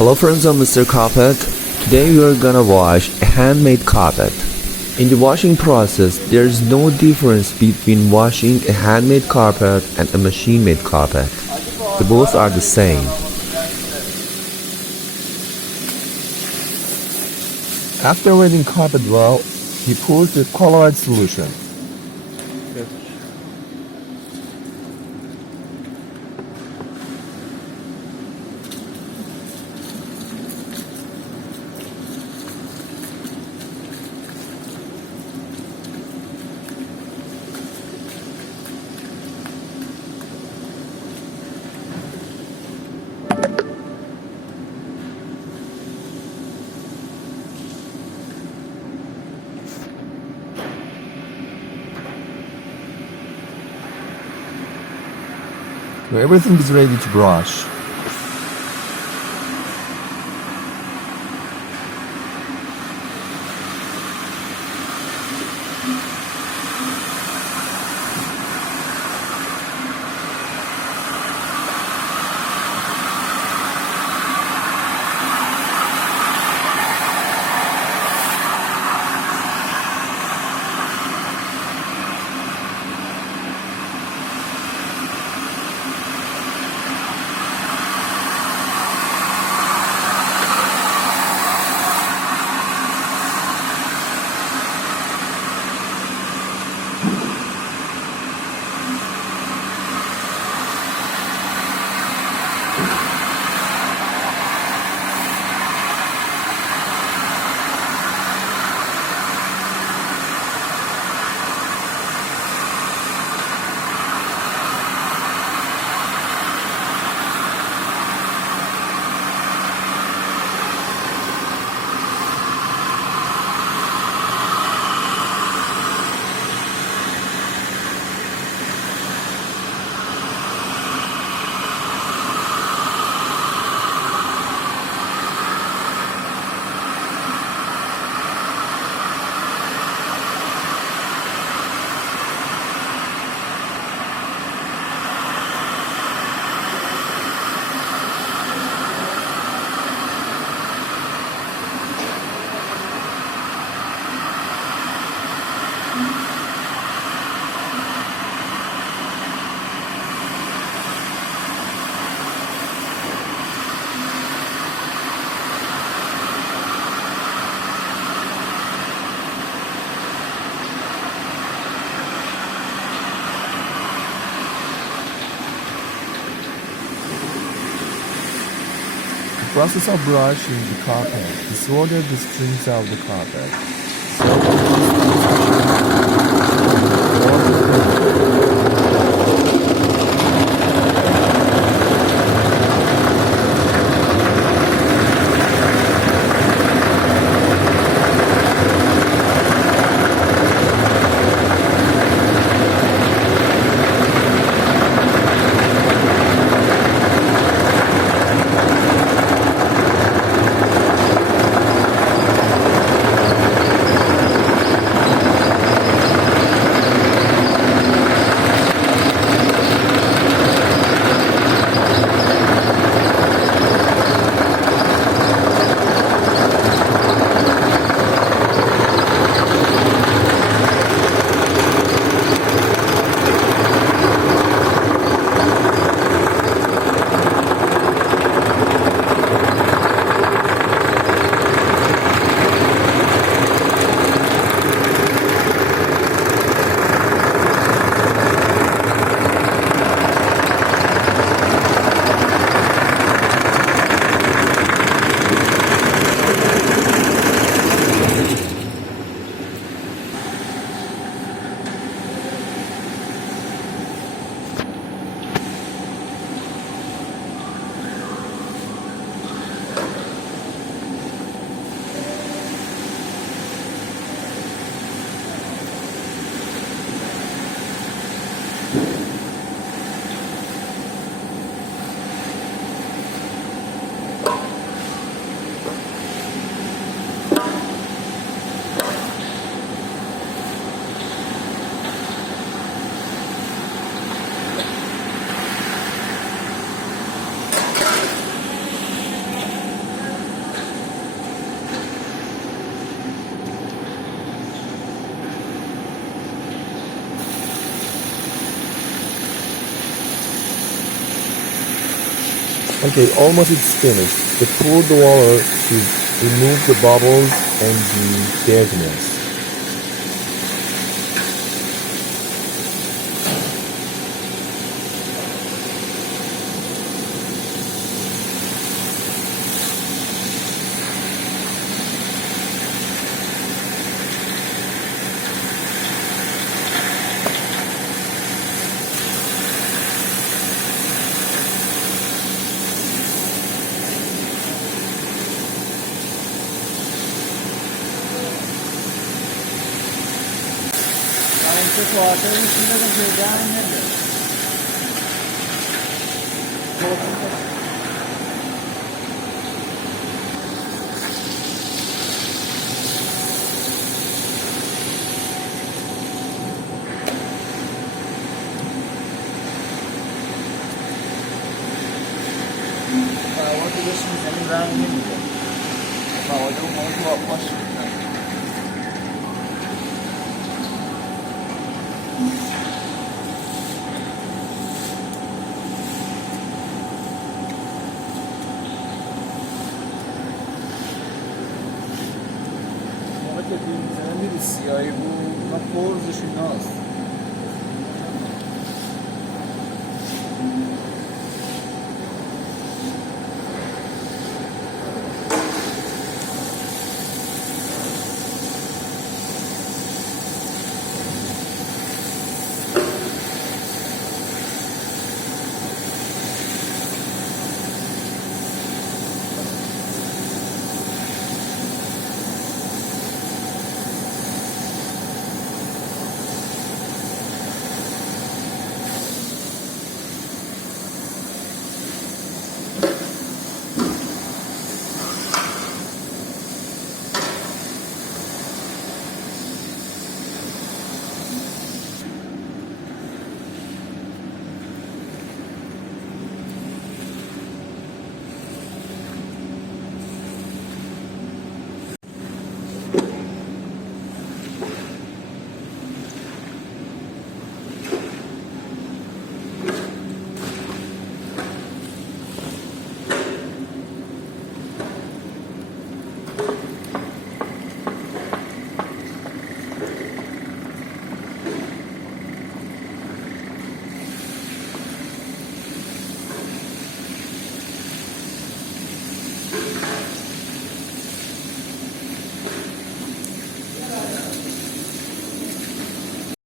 Hello friends of Mr. Carpet. Today we are gonna wash a handmade carpet. In the washing process, there is no difference between washing a handmade carpet and a machine-made carpet. They both are the same. After wetting carpet well, he pours the colored solution. So everything is ready to brush. The process of brushing the carpet disordered the strings of the carpet. Okay, almost it's finished. So pour the water to remove the bubbles and the dirtiness. تو خاطر میشین بگم پیدا هم نده مواد بهش میزنیم رنگ نمیده مواد اون مواد تو آبهاش میزنیم موقع که دیر میزنم میری سیاهی بود اونا پرزش ایناست